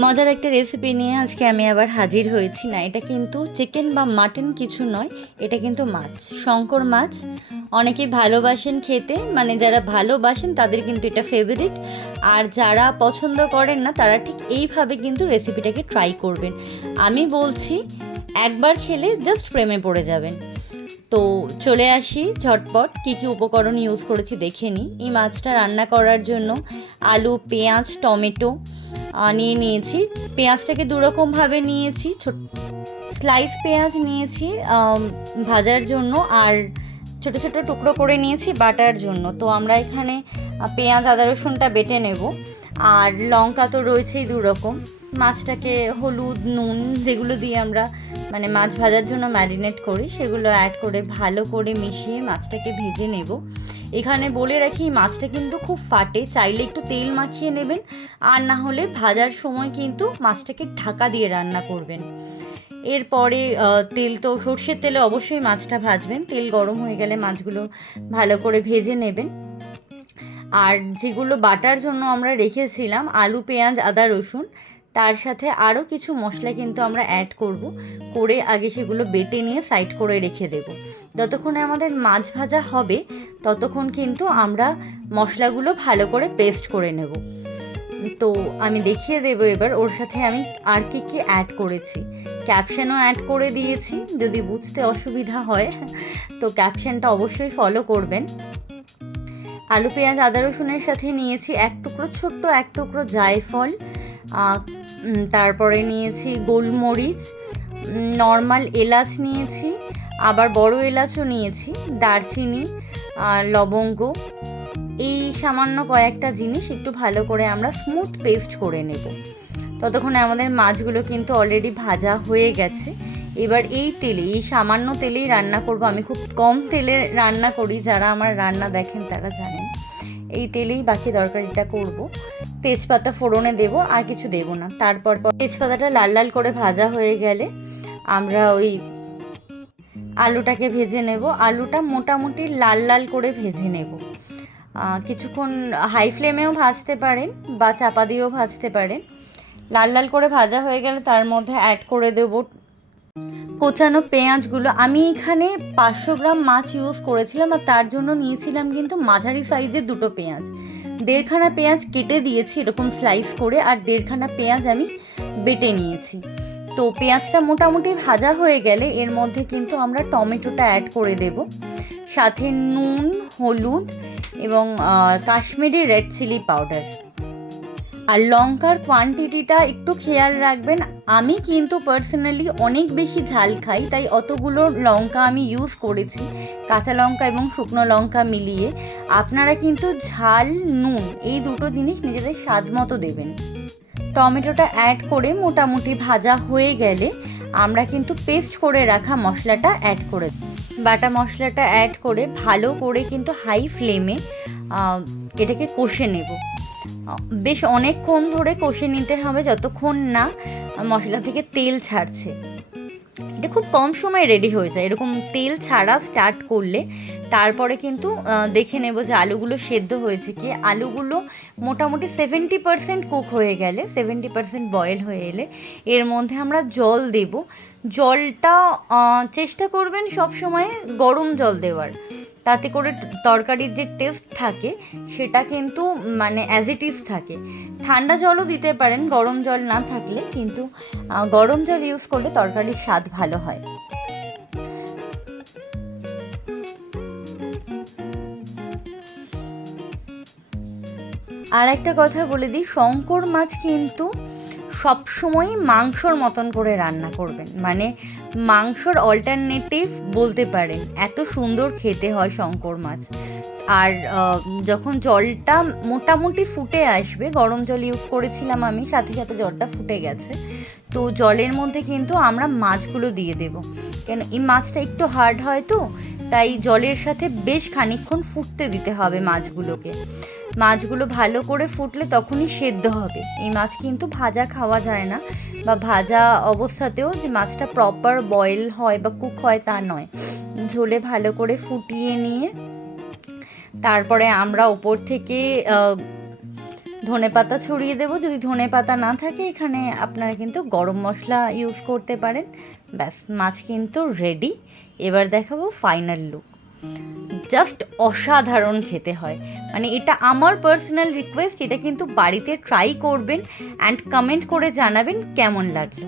মজার একটা রেসিপি নিয়ে আজকে আমি আবার হাজির হয়েছি। না, এটা কিন্তু চিকেন বা মাটন কিছু নয়, এটা কিন্তু মাছ, শঙ্কর মাছ। অনেকেই ভালোবাসেন খেতে, মানে যারা ভালোবাসেন তাদের কিন্তু এটা ফেভারিট। আর যারা পছন্দ করেন না তারা ঠিক এইভাবে কিন্তু রেসিপিটাকে ট্রাই করবেন। আমি বলছি একবার খেলে জাস্ট প্রেমে পড়ে যাবেন। তো চলে আসি ঝটপট কী কী উপকরণ ইউজ করেছি দেখে নিই। এই মাছটা রান্না করার জন্য আলু, পেঁয়াজ, টমেটো নিয়ে নিয়েছি। পেঁয়াজটাকে দুরকমভাবে নিয়েছি, স্লাইস পেঁয়াজ নিয়েছি ভাজার জন্য, আর ছোটো ছোটো টুকরো করে নিয়েছি বাটার জন্য। তো আমরা এখানে পেঁয়াজ আদা রসুনটা বেটে নেব, আর লঙ্কা তো রয়েছেই দুরকম। মাছটাকে হলুদ, নুন যেগুলো দিয়ে আমরা মানে মাছ ভাজার জন্য ম্যারিনেট করি সেগুলো অ্যাড করে ভালো করে মিশিয়ে মাছটাকে ভেজে নেব। এখানে বলে রাখি মাছটা কিন্তু খুব ফাটে, চাইলে একটু তেল মাখিয়ে নেবেন, আর না হলে ভাজার সময় কিন্তু মাছটাকে ঢাকা দিয়ে রান্না করবেন। এরপরে তেল তো সর্ষের তেলে অবশ্যই মাছটা ভাজবেন, তেল গরম হয়ে গেলে মাছগুলো ভালো করে ভেজে নেবেন। আর যেগুলো বাটার জন্য আমরা রেখেছিলাম আলু, পেঁয়াজ, আদা, রসুন, তার সাথে আরও কিছু মশলা কিন্তু আমরা অ্যাড করে আগে সেগুলো বেটে নিয়ে সাইড করে রেখে দেব। যতক্ষণে আমাদের মাছ ভাজা হবে ততক্ষণ কিন্তু আমরা মশলাগুলো ভালো করে পেস্ট করে নেব। তো আমি দেখিয়ে দেবো এবার ওর সাথে আমি আর কি কি অ্যাড করেছি। ক্যাপশনও অ্যাড করে দিয়েছি, যদি বুঝতে অসুবিধা হয় তো ক্যাপশনটা অবশ্যই ফলো করবেন। আলু, পেঁয়াজ, আদা রসুনের সাথে নিয়েছি ছোট্ট এক টুকরো জায়ফল, তারপরে নিয়েছি গোলমরিচ, নর্মাল এলাচ নিয়েছি, আবার বড় এলাচও নিয়েছি, দারচিনি, লবঙ্গ। এই সামান্য কয়েকটা জিনিস একটু ভালো করে আমরা স্মুথ পেস্ট করে নেব। ততক্ষণে আমাদের মাছগুলো কিন্তু অলরেডি ভাজা হয়ে গেছে। এবার এই সামান্য তেলেই রান্না করব। আমি খুব কম তেলে রান্না করি, যারা আমার রান্না দেখেন তারা জানেন। এই তেলেই বাকি তরকারিটা করব। তেজপাতা ফোড়নে দেব, আর কিছু দেব না। তারপর তেজপাতাটা লাল লাল করে ভাজা হয়ে গেলে আমরা ওই আলুটাকে ভেজে নেব। আলুটা মোটামুটি লাল লাল করে ভেজে নেব। কিছুক্ষণ হাই ফ্লেমেও ভাজতে পারেন বা চাপা দিয়েও ভাজতে পারেন। লাল লাল করে ভাজা হয়ে গেলে তার মধ্যে অ্যাড করে দেব কোচানো পেঁয়াজগুলো। আমি এখানে 500 গ্রাম মাছ ইউজ করেছিলাম, আর তার জন্য নিয়েছিলাম কিন্তু মাঝারি সাইজের দুটো পেঁয়াজ। 1.5খানা পেঁয়াজ কেটে দিয়েছি এরকম স্লাইস করে, আর 1.5খানা পেঁয়াজ আমি বেটে নিয়েছি। তো পেঁয়াজটা মোটামুটি ভাজা হয়ে গেলে এর মধ্যে কিন্তু আমরা টমেটোটা অ্যাড করে দেব, সাথে নুন, হলুদ এবং কাশ্মীরি রেড চিলি পাউডার। আর লঙ্কার কোয়ান্টিটিটা একটু খেয়াল রাখবেন। আমি কিন্তু পার্সোনালি অনেক বেশি ঝাল খাই, তাই অতগুলো লঙ্কা আমি ইউজ করেছি, কাঁচা লঙ্কা এবং শুকনো লঙ্কা মিলিয়ে। আপনারা কিন্তু ঝাল, নুন এই দুটো জিনিস নিজেদের স্বাদ মতো দেবেন। টমেটোটা অ্যাড করে মোটামুটি ভাজা হয়ে গেলে আমরা কিন্তু পেস্ট করে রাখা মশলাটা অ্যাড করে বাটা মশলাটা অ্যাড করে ভালো করে কিন্তু হাই ফ্লেমে এটাকে কষে নেব। বেশ অনেকক্ষণ ধরে কষে নিতে হবে, যতক্ষণ না মশলা থেকে তেল ছাড়ছে। এটা খুব কম সময় রেডি হয়ে যায়। এরকম তেল ছাড়া স্টার্ট করলে তারপরে কিন্তু দেখে নেব যে আলুগুলো সেদ্ধ হয়েছে কি। আলুগুলো মোটামুটি 70% কুক হয়ে গেলে, 70% বয়েল হয়ে এলে এর মধ্যে আমরা জল দেব। জলটা চেষ্টা করবেন সব সময় গরম জল দেওয়ার, তাতে করে তরকারির যে টেস্ট থাকে সেটা কিন্তু মানে অ্যাজ ইট ইজ থাকে। ঠান্ডা জলও দিতে পারেন গরম জল না থাকলে, কিন্তু গরম জল ইউজ করলে তরকারির স্বাদ ভালো হয়। আর একটা কথা বলে দিই, শঙ্কর মাছ কিন্তু সবসময় মাংসর মতন করে রান্না করবেন, মানে মাংসর অল্টারনেটিভ বলতে পারেন, এত সুন্দর খেতে হয় শঙ্কর মাছ। আর যখন জলটা মোটামুটি ফুটে আসবে, গরম জল ইউজ করেছিলাম আমি, সাথে সাথে জলটা ফুটে গেছে, তো জলের মধ্যে কিন্তু আমরা মাছগুলো দিয়ে দেব। কেন এই মাছটা একটু হার্ড হয়, তো তাই জলের সাথে বেশ খানিকক্ষণ ফুটতে দিতে হবে মাছগুলোকে। মাছগুলো ভালো করে ফুটলে তখনই সেদ্ধ হবে। এই মাছ কিন্তু ভাজা খাওয়া যায় না, বা ভাজা অবস্থাতেও যে মাছটা প্রপার বয়েল হয় বা কুক হয় তা নয়। ঝোলে ভালো করে ফুটিয়ে নিয়ে তারপরে আমরা ওপর থেকে ধনেপাতা ছড়িয়ে দেবো, যদি ধনেপাতা না থাকে এখানে আপনারা কিন্তু গরম মশলা ইউজ করতে পারেন। ব্যাস, মাছ কিন্তু রেডি। এবার দেখাবো ফাইনাল লুক। জাস্ট অসাধারণ খেতে হয়, মানে এটা আমার পার্সোনাল রিকোয়েস্ট, এটা কিন্তু বাড়িতে ট্রাই করবেন অ্যান্ড কমেন্ট করে জানাবেন কেমন লাগলো।